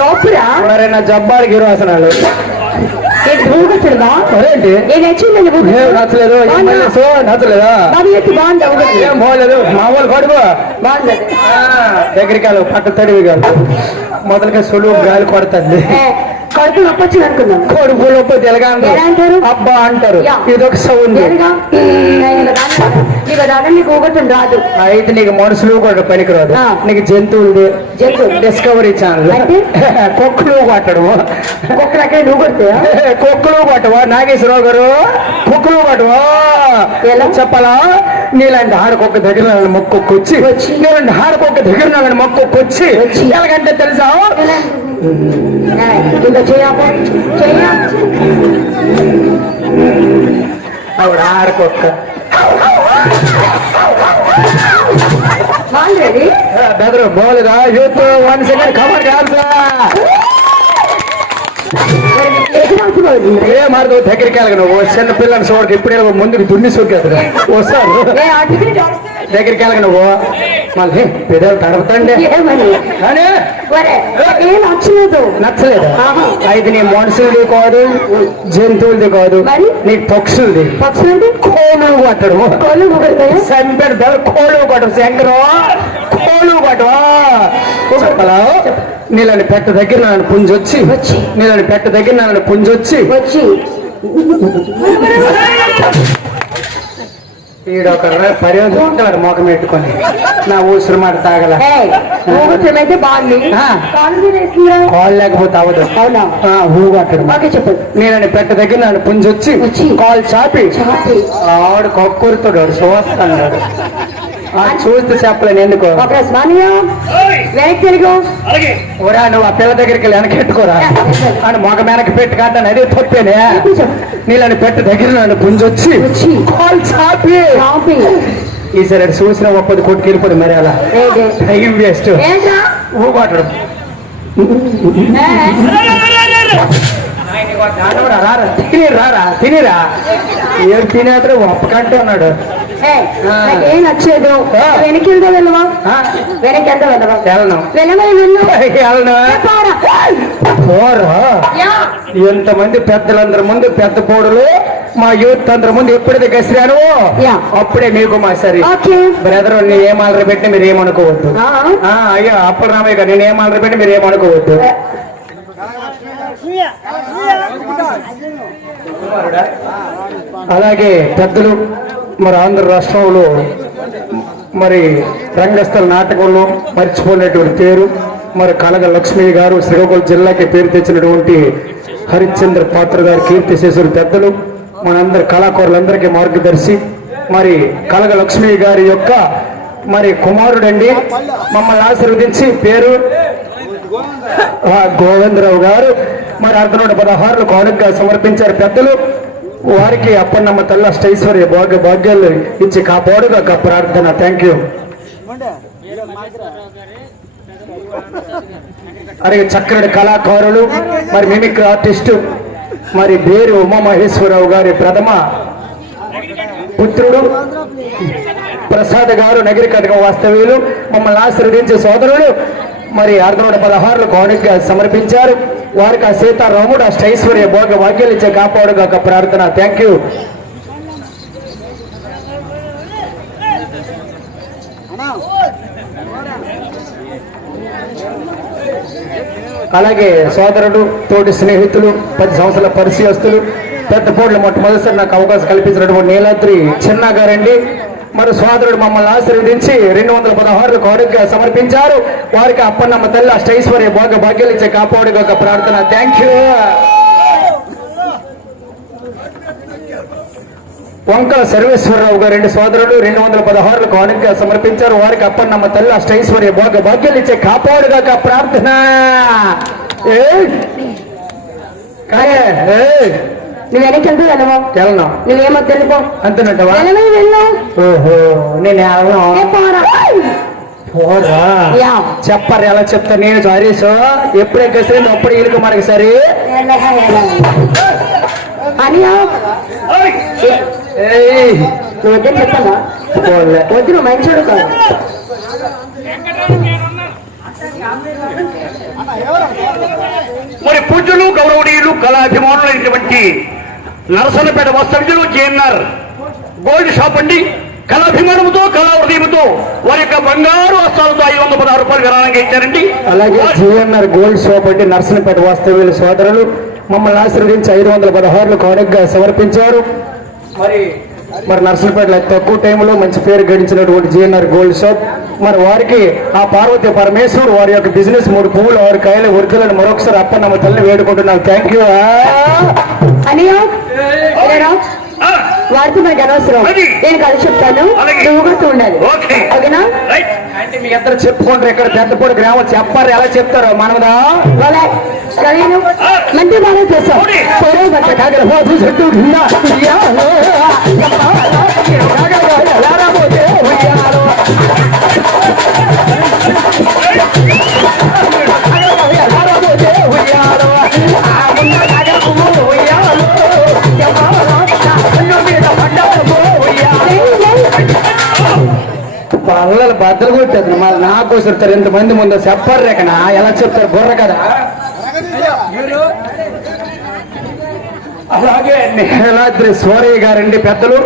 లోపురా మరి నా జబ్బాడికి హీరో అసలు ఊగొచ్చుడుగా మరేంటి నేను నచ్చింది నచ్చలేదు నచ్చలేదా ఏం బాగలేదు మామూలు కొడుకు బాగుంది దగ్గరికి వెళ్ళవు పట్ట తడివి కాదు మొదలుగా సులువు గాలి కొడుతుంది కడుపు నొప్పొచ్చింది అనుకున్నాను కొడుకు నొప్పి తెలుగా అంటారు అబ్బా అంటారు ఇదొక సౌండ్ నీకు ఊగొట్టం రాదు అయితే నీకు మనుషులు కూడా పనికిరాదు నీకు జంతువులు డిస్కవరీ ఛానల్ కుక్కలు కొట్టడు కుక్కలు అక్కడ నువ్వు కొడతాయా కుక్కలు కొట్టవా నాగేశ్వరరావు గారు కుక్కలు కొట్టవా ఎలా చెప్పాలా నీలాంటి హారకొక్క దగ్గర నన్ను మొక్కొచ్చి నీలాంటి హారకొక్క దగ్గర నన్ను మొక్కొచ్చి ఎలాగంటే తెలుసా ఇంకా ఆవిడ హారకొక్క బెదరు బోలేదా యూత్ 1 సెకండ్ కవర్ కాదు ఏ మార్గం దగ్గరికి వెళ్ళగ నువ్వు చిన్న పిల్లలు చూడక ఇప్పుడే ముందుకు దున్ని సోకేస్తారు వస్తారు దగ్గరికి వెళ్ళగ నువ్వు మళ్ళీ పెద్దలు తడపతండి నచ్చలేదు అయితే నీ మనుషులది కాదు జంతువులది కాదు నీకు పక్షులది కోలు కొట్టడు సంపెడు కోలు కొట్టడు శంకరు కోలు కొట్టవా చెప్పలా నీళ్ళని పెట్ట దగ్గర నన్ను పుంజొచ్చి నీళ్ళని పెట్ట దగ్గర నన్ను పుంజొచ్చి ఈడొక పరివర్తన మోకం పెట్టుకొని నా ఊసురు మాట తాగల అయితే బాగుంది కాళ్ళు లేకపోతే అవదు ఊగట్టడు చెప్పు నీళ్ళని పెట్ట దగ్గర నన్ను పుంజొచ్చి కాలు చాపి ఆవిడ కొక్కురుతాడు వాడు చూస్తాడు చూస్తే చెప్పలేను ఎందుకు ఓరా నువ్వు ఆ పిల్ల దగ్గరికి వెళ్ళి వెనకెట్టుకోరా అని మొగ వెనక పెట్టి కాదని అదే తప్పేనే నీళ్ళని పెట్ట దగ్గర నన్ను పుంజొచ్చి కాల్ చాపి ఈసారి అది చూసిన ఒప్పది కొట్టుకెళ్ళిపోయి మరి అలా టైం వేస్ట్ ఊపాటడు రారా తినిరా ఏం తినేతడు ఒప్పకంటే ఉన్నాడు ఏం నచ్చలేదు వెనక్కి వెళ్తా వెళ్ళవా వెనక్కి వెళ్తా వెళ్ళవా ఎంతమంది పెద్దలందరి ముందు పెద్ద పోడులు మా యూత్ అందరి ముందు ఎప్పుడైతే గసిరాను అప్పుడే మీకు మా సరే బ్రదర్ నేను ఏం ఆర్డర్ పెట్టి మీరు ఏమనుకోవద్దు అయ్యో అప్పుడు రామయ్య నేను ఏం ఆర్డర్ పెట్టి మీరు ఏమనుకోవద్దు అలాగే పెద్దలు మరి ఆంధ్ర రాష్ట్రంలో మరి రంగస్థల నాటకంలో మర్చిపోయినటువంటి పేరు మరి కనగ లక్ష్మి గారు శ్రీకాకుళం జిల్లాకి పేరు తెచ్చినటువంటి హరిశ్చంద్ర పాత్ర గారు కీర్తి చేసిన పెద్దలు మనందరి కళాకారులందరికీ మార్గదర్శి మరి కనగ లక్ష్మి గారి యొక్క మరి కుమారుడండి మమ్మల్ని ఆశీర్వదించి పేరు గోవిందరావు గారు మరి 16 కానుకగా సమర్పించారు పెద్దలు వారికి అప్పన్నమ్మ తల్లి అష్టైశ్వర్య భాగ్యాలు ఇచ్చి కాపాడుగా ప్రార్థన థ్యాంక్ యూ అలాగే చక్కటి కళాకారులు మరి మిమిక్రీ ఆర్టిస్టు మరి బేరు ఉమామహేశ్వరరావు గారి ప్రథమ పుత్రుడు ప్రసాద్ గారు నగరి కటకం వాస్తవ్యులు మమ్మల్ని ఆశీర్వదించే సోదరులు మరి 16 కానుకగా సమర్పించారు వారికి ఆ సీతారాముడు అష్టైశ్వర్య భోగ భాగ్యాలు ఇచ్చే కాపాడుగా ప్రార్థన థ్యాంక్ యూ అలాగే సోదరుడు తోటి స్నేహితులు 10 సంవత్సరాల పరిచయస్తులు పెద్ద పోట్లు మొట్టమొదటిసారి నాకు అవకాశం కల్పించినటువంటి నీలాద్రి చిన్న గారండి మరి సోదరుడు మమ్మల్ని ఆశీర్వదించి 216 కానుకగా సమర్పించారు వారికి అప్పన్నమ్మ తల్లి అష్టైశ్వర్య భోగ భాగ్యాలు ఇచ్చే కాపాడుగా ప్రార్థన థ్యాంక్ యూ వంకల సర్వేశ్వరరావు గారు 2 సోదరులు 216 కానుకగా సమర్పించారు వారికి అప్పన్నమ్మ తల్లి అష్టైశ్వర్య భోగ భాగ్యాలు ఇచ్చే కాపాడుగా ప్రార్థన నువ్వు వెనక్కి వెళ్తూ వెళ్ళను నువ్వేమో తెలుపో అంతేనంటవా వెళ్ళు ఓహో నేను చెప్పరు ఎలా చెప్తా నేను హరీష్ ఎప్పుడే కసిరింది అప్పుడు ఇలుక మనకి సరే అని నువ్వు చెప్పాలా వద్దు నువ్వు మంచోడు కాదు మరి పూజలు గౌరవనీయులు కళాభిమానులైనటువంటి నరసన్నపేట వాస్తవ్యులు జేఎన్ఆర్ గోల్డ్ షాప్ అండి. కళాభిమానంతో కళా హృదయంతో వారి యొక్క బంగారు వస్త్రాలతో 516 రూపాయలు విరాళంగా ఇచ్చారండి. అలాగే జిఎన్ఆర్ గోల్డ్ షాప్ అంటే నర్సనపేట వాస్తవ్యుల సోదరులు మమ్మల్ని ఆశీర్వదించి 516 కానుకగా సమర్పించారు. మరి నర్సనపేటలో తక్కువ టైంలో మంచి పేరు గడించినటువంటి జిఎన్ఆర్ గోల్డ్ షాప్, మరి వారికి ఆ పార్వతి పరమేశ్వరుడు వారి యొక్క బిజినెస్ 3 పువ్వులు 6 కాయలు వృద్ధులను మరొకసారి అప్పన్నమ్మ తల్లిని వేడుకుంటున్నాం. Thank you. అనియా వాడితో మనకి అనవసరం. నేను కలిసి చెప్తాను, నువ్వుగా ఉండాలి. ఓకేనా? అంటే మీ ఇద్దరు చెప్పుకుంటారు. ఇక్కడ పెద్దపూడి గ్రామం చెప్పారు, ఎలా చెప్తారో మనదా మంచి బాగా చేస్తాం. పల్లలు బద్దలు కొట్టేది మళ్ళీ నాకు వస్తారు. ఎంతమంది ముందు చెప్పారు రేకనా, ఎలా చెప్తారు బుర్ర కదా. అలాగే నీలాద్రి సూరయ్య గారండి పెద్దలు.